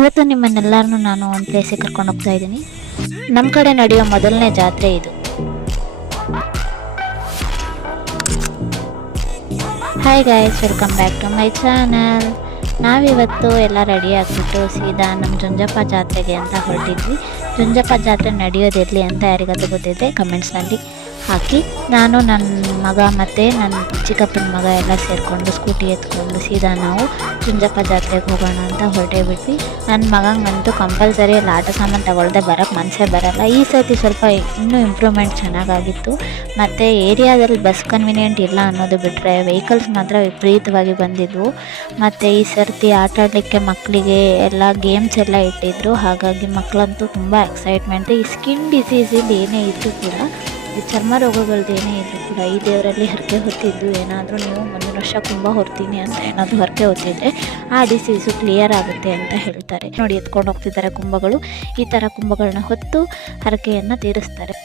ಇವತ್ತು ನಿಮ್ಮನ್ನೆಲ್ಲರನ್ನೂ ನಾನು ಒಂದು ಪ್ಲೇಸಿಗೆ ಕರ್ಕೊಂಡು ಹೋಗ್ತಾ ಇದ್ದೀನಿ. ನಮ್ಮ ಕಡೆ ನಡೆಯೋ ಮೊದಲನೇ ಜಾತ್ರೆ ಇದು. Hi guys, welcome back to my channel. ನಾವಿವತ್ತು ಎಲ್ಲ ರೆಡಿ ಆಗಿಬಿಟ್ಟು ಸೀದಾ ನಮ್ಮ ಜುಂಜಪ್ಪ ಜಾತ್ರೆಗೆ ಅಂತ ಹೊರಟಿದ್ವಿ. ಜುಂಜಪ್ಪ ಜಾತ್ರೆ ನಡೆಯೋದೆಲ್ಲಿ ಅಂತ ಯಾರಿಗಾದ್ರೂ ಗೊತ್ತಿದೆ ಕಮೆಂಟ್ಸ್ನಲ್ಲಿ ಹಾಕಿ. ನಾನು ನನ್ನ ಮಗ ಮತ್ತು ನನ್ನ ಚಿಕ್ಕಪ್ಪನ ಮಗ ಎಲ್ಲ ಸೇರಿಕೊಂಡು ಸ್ಕೂಟಿ ಎತ್ಕೊಂಡು ಸೀದಾ ನಾವು ಜುಂಜಪ್ಪ ಜಾತ್ರೆಗೆ ಹೋಗೋಣ ಅಂತ ಹೊರಟೇ ಬಿಟ್ವಿ. ನನ್ನ ಮಗಂಗಂತೂ ಕಂಪಲ್ಸರಿ ಅಲ್ಲಿ ಆಟ ಸಾಮಾನು ತಗೊಳ್ದೆ ಬರೋಕ್ಕೆ ಮನಸ್ಸೇ ಬರೋಲ್ಲ. ಈ ಸರ್ತಿ ಸ್ವಲ್ಪ ಇನ್ನೂ ಇಂಪ್ರೂವ್ಮೆಂಟ್ ಚೆನ್ನಾಗಾಗಿತ್ತು. ಮತ್ತು ಏರಿಯಾದಲ್ಲಿ ಬಸ್ ಕನ್ವಿನಿಯೆಂಟ್ ಇಲ್ಲ ಅನ್ನೋದು ಬಿಟ್ಟರೆ ವೆಹಿಕಲ್ಸ್ ಮಾತ್ರ ವಿಪರೀತವಾಗಿ ಬಂದಿದ್ವು. ಮತ್ತು ಈ ಸರ್ತಿ ಆಟ ಆಡಲಿಕ್ಕೆ ಮಕ್ಕಳಿಗೆ ಎಲ್ಲ ಗೇಮ್ಸ್ ಎಲ್ಲ ಇಟ್ಟಿದ್ರು. ಹಾಗಾಗಿ ಮಕ್ಕಳಂತೂ ತುಂಬ ಎಕ್ಸೈಟ್ಮೆಂಟ್. ಈ ಸ್ಕಿನ್ ಡಿಸೀಸಿಂದ ಏನೇ ಇದ್ದರೂ ಕೂಡ, ಈ ಚರ್ಮ ರೋಗಗಳದ್ದು ಏನೇ ಇದ್ದರೂ ಕೂಡ ಈ ದೇವರಲ್ಲಿ ಹರಕೆ ಹೊತ್ತಿದ್ದು ಏನಾದರೂ ನೀವು ಮುಂದಿನ ವರ್ಷ ಕುಂಭ ಹೊರ್ತೀನಿ ಅಂತ ಏನಾದರೂ ಹರಕೆ ಹೊತ್ತಿದ್ರೆ ಆ ಡಿಸೀಸು ಕ್ಲಿಯರ್ ಆಗುತ್ತೆ ಅಂತ ಹೇಳ್ತಾರೆ. ನೋಡಿ, ಎತ್ಕೊಂಡು ಹೋಗ್ತಿದ್ದಾರೆ ಕುಂಭಗಳು. ಈ ಥರ ಕುಂಭಗಳನ್ನ ಹೊತ್ತು ಹರಕೆಯನ್ನು ತೀರಿಸ್ತಾರೆ.